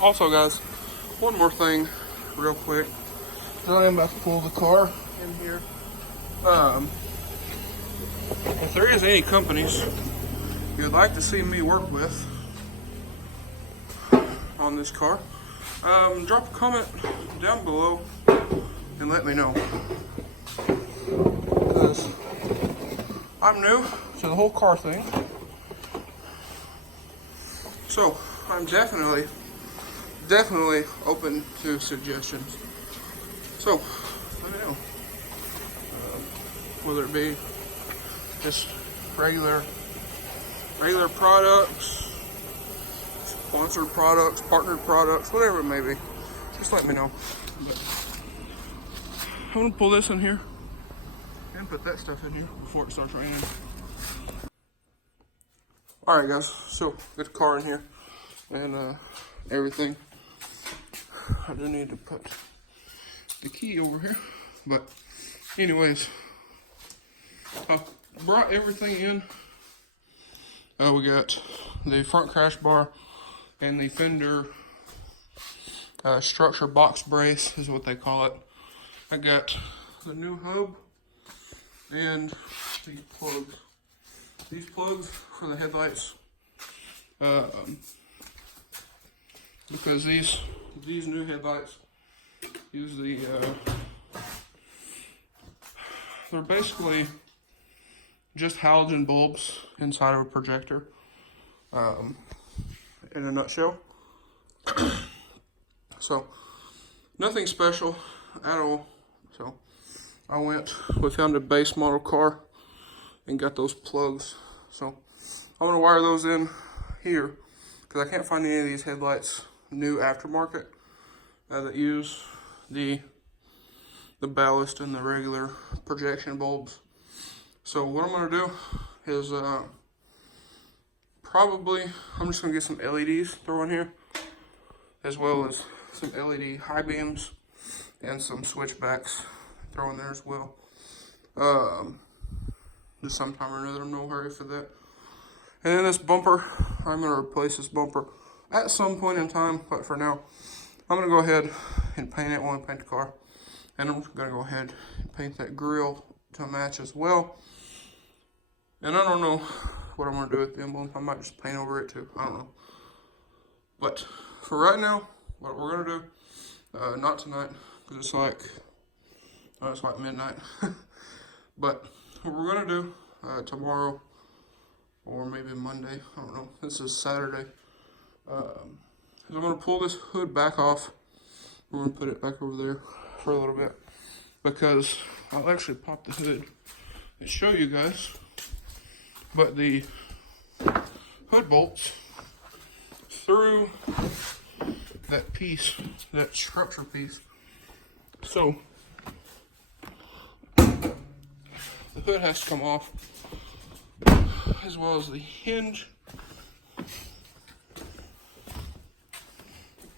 Also, guys, one more thing, real quick. I am about to pull the car in here. If there is any companies you'd like to see me work with on this car, drop a comment down below and let me know. Because I'm new to the whole car thing. So I'm definitely open to suggestions. So let me know. Whether it be just regular products, sponsored products, partnered products, whatever it may be. Just let me know. But I'm gonna pull this in here and put that stuff in here before it starts raining. Alright guys, so get the car in here and everything. I do need to put the key over here, but anyways, I brought everything in. We got the front crash bar and the fender structure box brace is what they call it. I got the new hub and the plugs. These plugs for the headlights, because these new headlights use the they're basically just halogen bulbs inside of a projector, in a nutshell. So nothing special at all. So we found a base model car and got those plugs. So I'm gonna wire those in here because I can't find any of these headlights new aftermarket that use the ballast and the regular projection bulbs. So what I'm gonna do is I'm just gonna get some LEDs thrown in here, as well as some LED high beams and some switchbacks thrown in there as well. Just sometime or another, no hurry for that. And then this bumper, I'm gonna replace this bumper at some point in time, but for now, I'm gonna go ahead and paint it when I paint the car. And I'm gonna go ahead and paint that grille to match as well. And I don't know what I'm gonna do with the emblem. I might just paint over it too, I don't know. But for right now, what we're gonna do, not tonight, because it's like midnight. But what we're gonna do tomorrow, or maybe Monday, I don't know, this is Saturday, is I'm gonna pull this hood back off. We're gonna put it back over there for a little bit, because I'll actually pop the hood and show you guys. But the hood bolts through that piece, that structure piece. So the hood has to come off, as well as the hinge.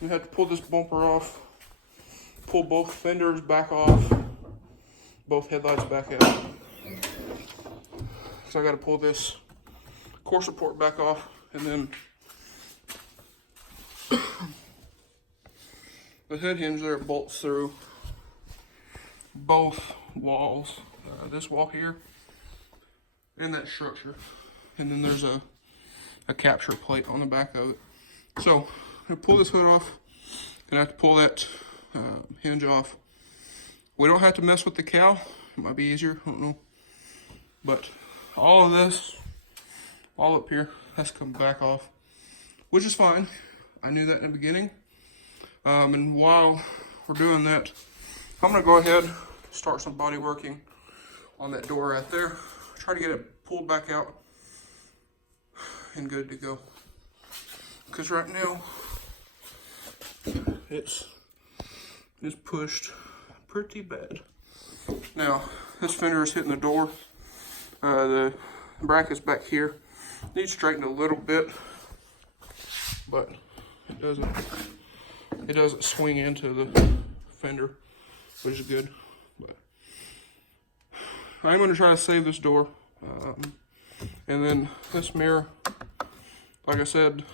You have to pull this bumper off, pull both fenders back off, both headlights back out. So I got to pull this core support back off, and then the hood hinge there bolts through both walls, this wall here and that structure, and then there's a capture plate on the back of it. So I'm gonna pull this hood off, and I have to pull that hinge off. We don't have to mess with the cowl. It might be easier, I don't know. But all of this, all up here, has to come back off, which is fine. I knew that in the beginning. And while we're doing that, I'm gonna go ahead and start some body working on that door right there. Try to get it pulled back out and good to go. Because right now, it's pushed pretty bad. Now, this fender is hitting the door. The bracket's back here. Needs straightened a little bit, but it doesn't swing into the fender, which is good. But I'm going to try to save this door, and then this mirror, like I said,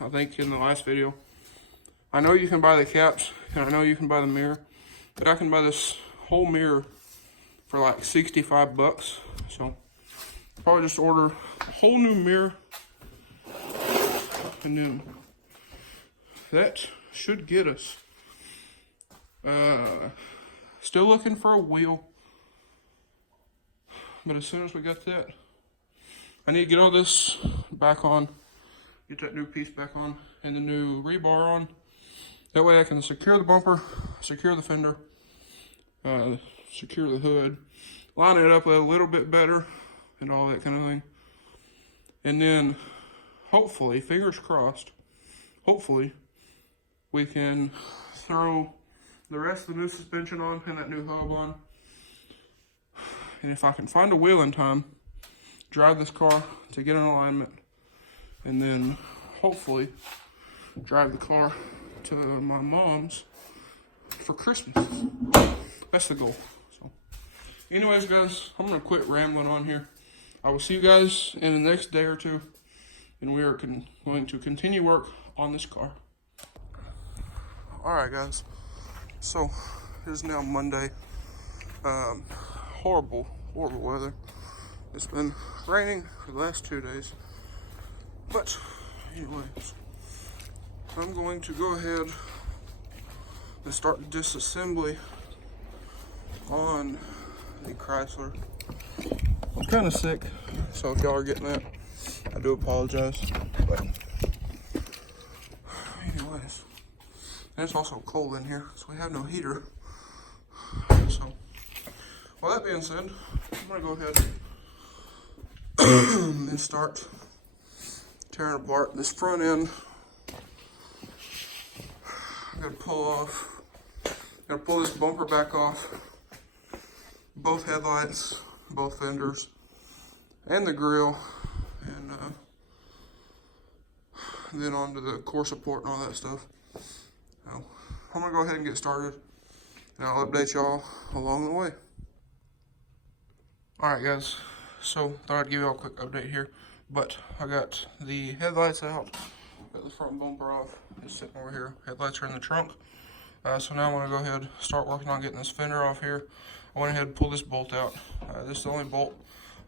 I think in the last video, I know you can buy the caps, and I know you can buy the mirror, but I can buy this whole mirror for like 65 bucks. So probably just order a whole new mirror, and then that should get us. Still looking for a wheel, but as soon as we got that, I need to get all this back on, get that new piece back on, and the new rebar on. That way I can secure the bumper, secure the fender, secure the hood, line it up a little bit better, and all that kind of thing. And then, hopefully, fingers crossed, hopefully, we can throw the rest of the new suspension on and that new hub on. And if I can find a wheel in time, drive this car to get an alignment, and then hopefully drive the car to my mom's for Christmas. That's the goal. So anyways, guys, I'm gonna quit rambling on here. I will see you guys in the next day or two, and we are going to continue work on this car. All right, guys, so it is now Monday. Horrible weather. It's been raining for the last 2 days. But anyways, I'm going to go ahead and start the disassembly on the Chrysler. I'm kind of sick, so if y'all are getting that, I do apologize. But anyways, and it's also cold in here, so we have no heater. So, well, that being said, I'm gonna go ahead and start tearing apart this front end. I'm gonna pull this bumper back off, both headlights, both fenders, and the grill, and then onto the core support and all that stuff. So I'm gonna go ahead and get started, and I'll update y'all along the way. Alright, guys, so thought I'd give y'all a quick update here, but I got the headlights out, got the front bumper off, it's sitting over here, headlights are in the trunk. So now I'm going to go ahead and start working on getting this fender off here. I went ahead and pulled this bolt out. This is the only bolt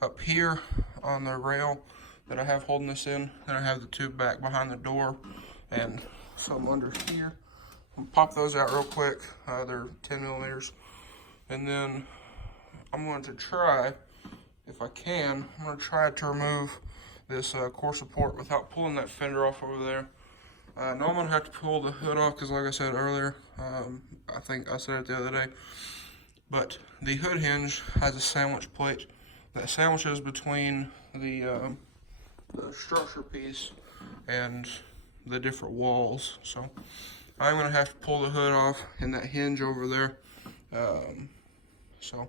up here on the rail that I have holding this in. Then I have the two back behind the door and some under here. I'm pop those out real quick. They're 10 millimeters. And then I'm going to try, if I can, I'm going to try to remove this core support without pulling that fender off over there. Now I'm going to have to pull the hood off because, like I said earlier, I think I said it the other day, but the hood hinge has a sandwich plate that sandwiches between the structure piece and the different walls. So I'm going to have to pull the hood off and that hinge over there. So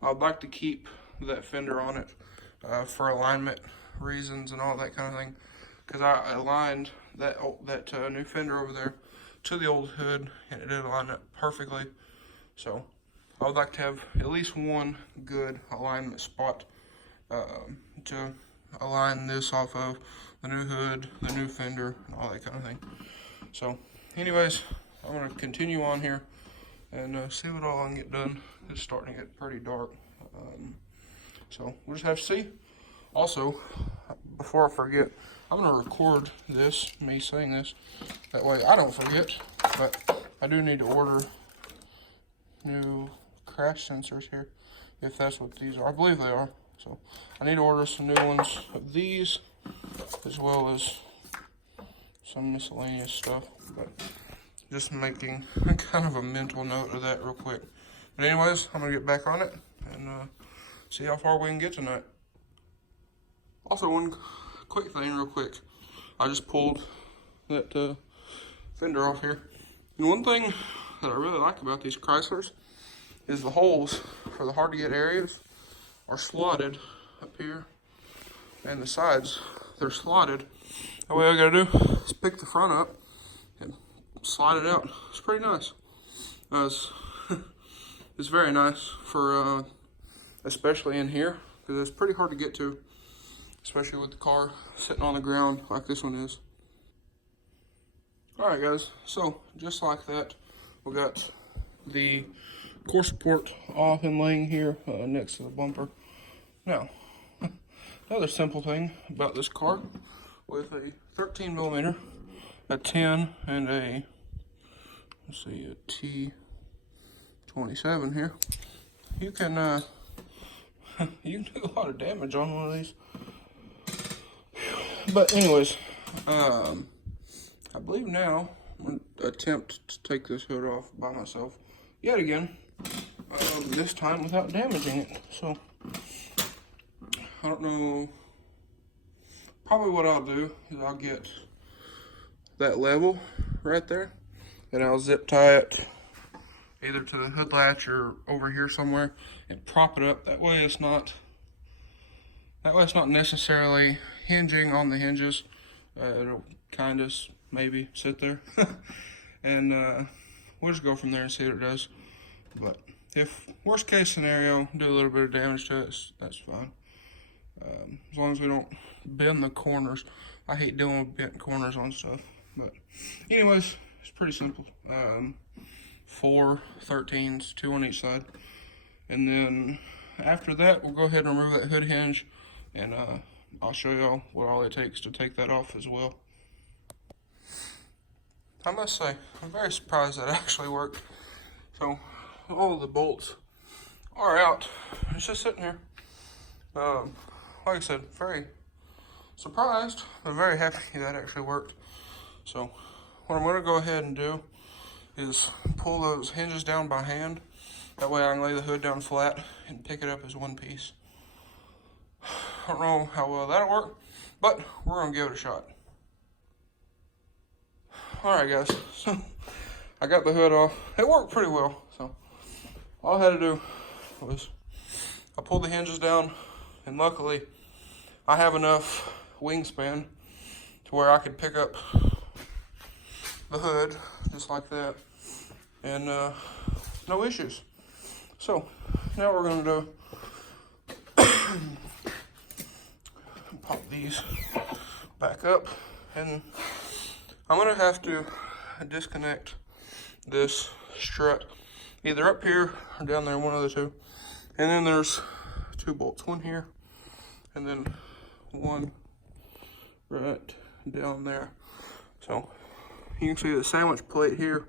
I'd like to keep that fender on it for alignment reasons and all that kind of thing, because I aligned that new fender over there to the old hood, and it did align up perfectly. So I would like to have at least one good alignment spot to align this off of, the new hood, the new fender, and all that kind of thing. So anyways, I'm going to continue on here and see what all I can get done. It's starting to get pretty dark, so we'll just have to see. Also, before I forget, I'm going to record this, me saying this, that way I don't forget. But I do need to order new crash sensors here, if that's what these are. I believe they are. So I need to order some new ones of these, as well as some miscellaneous stuff. But just making kind of a mental note of that real quick. But anyways, I'm going to get back on it and see how far we can get tonight. Also, one quick thing real quick. I just pulled that fender off here. And one thing that I really like about these Chryslers is the holes for the hard to get areas are slotted up here, and the sides, they're slotted. That way all I gotta do is pick the front up and slide it out. It's pretty nice. It's very nice for, especially in here, because it's pretty hard to get to, especially with the car sitting on the ground like this one is. Alright guys, so just like that, we got the core support off and laying here next to the bumper. Now, another simple thing about this car, with a 13 millimeter, a 10, and a, let's see, a T27 here, you can you can do a lot of damage on one of these. But anyways, I believe now I'm going to attempt to take this hood off by myself yet again, this time without damaging it. So, I don't know, probably what I'll do is I'll get that level right there, and I'll zip tie it either to the hood latch or over here somewhere and prop it up. That way it's not necessarily hinging on the hinges. It'll kind of maybe sit there and we'll just go from there and see what it does. But if worst case scenario, do a little bit of damage to it, that's fine. As long as we don't bend the corners. I hate dealing with bent corners on stuff. But anyways, it's pretty simple. 4 13s, 2 on each side. And then after that, we'll go ahead and remove that hood hinge, and I'll show y'all what all it takes to take that off as well. I must say, I'm very surprised that actually worked. So, all of the bolts are out. It's just sitting here. Like I said, very surprised, but very happy that actually worked. So, what I'm going to go ahead and do is pull those hinges down by hand. That way I can lay the hood down flat and pick it up as one piece. I don't know how well that'll work, but we're going to give it a shot. Alright guys, so I got the hood off. It worked pretty well. So all I had to do was I pulled the hinges down, and luckily I have enough wingspan to where I could pick up the hood just like that, and no issues. So now we're going to do pop these back up, and I'm going to have to disconnect this strut either up here or down there, one of the two. And then there's 2 bolts, one here and then one right down there. So you can see the sandwich plate here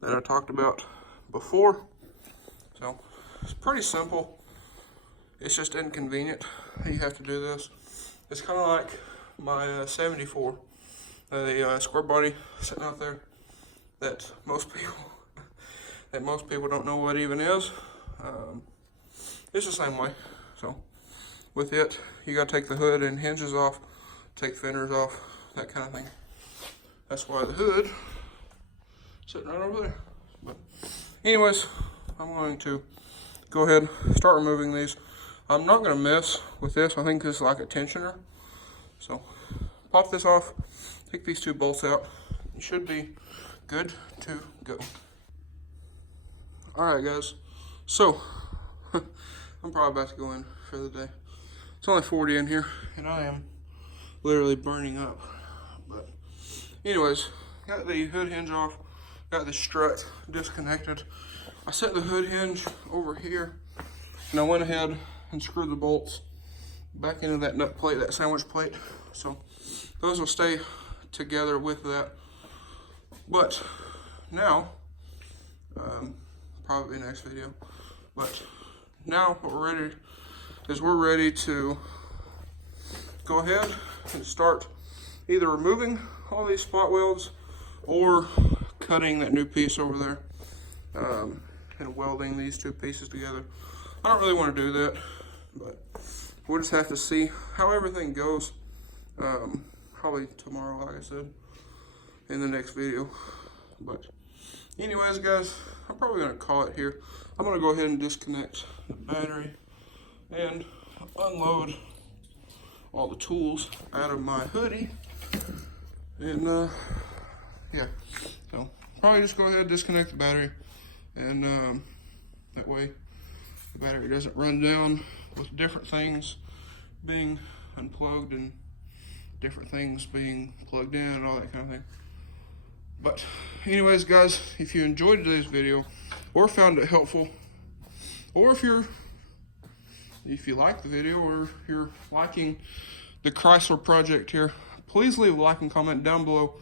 that I talked about before. So it's pretty simple. It's just inconvenient that you have to do this. It's kind of like my 74, the square body sitting out there that most people don't know what even is. It's the same way. So with it, you got to take the hood and hinges off, take fenders off, that kind of thing. That's why the hood sitting right over there. But anyways, I'm going to go ahead and start removing these. I'm not going to mess with this. I think this is like a tensioner. So pop this off, take these 2 bolts out. You should be good to go. Alright guys, so I'm probably about to go in for the day. It's only 40 in here, and I am literally burning up. But anyways, got the hood hinge off, got the strut disconnected. I set the hood hinge over here, and I went ahead and screwed the bolts back into that nut plate, that sandwich plate. So those will stay together with that. But now, probably next video, but now what we're ready to go ahead and start either removing all these spot welds or cutting that new piece over there, and welding these 2 pieces together. I don't really want to do that, but we'll just have to see how everything goes. Probably tomorrow, like I said, in the next video. But anyways guys, I'm probably going to call it here. I'm going to go ahead and disconnect the battery and unload all the tools out of my hoodie. And yeah, so probably just go ahead and disconnect the battery, and that way the battery doesn't run down with different things being unplugged and different things being plugged in and all that kind of thing. But anyways, guys, if you enjoyed today's video or found it helpful, or if you like the video or if you're liking the Chrysler project here, please leave a like and comment down below.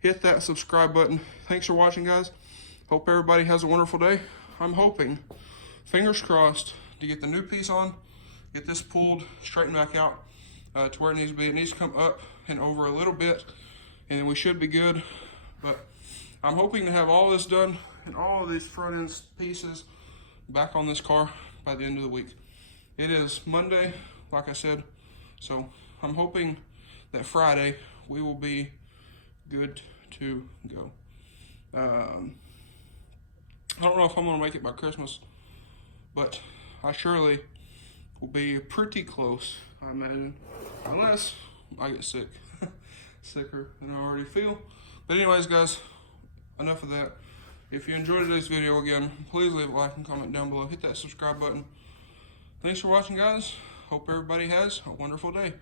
Hit that subscribe button. Thanks for watching, guys. Hope everybody has a wonderful day. I'm hoping, fingers crossed, to get the new piece on, get this pulled, straightened back out to where it needs to be. It needs to come up and over a little bit, and then we should be good. But I'm hoping to have all this done and all of these front end pieces back on this car by the end of the week. It is Monday, like I said, so I'm hoping that Friday we will be good to go. I don't know if I'm going to make it by Christmas, but I surely will be pretty close, I imagine, unless I get sick. Sicker than I already feel. But anyways, guys, enough of that. If you enjoyed today's video, again, please leave a like and comment down below. Hit that subscribe button. Thanks for watching, guys. Hope everybody has a wonderful day.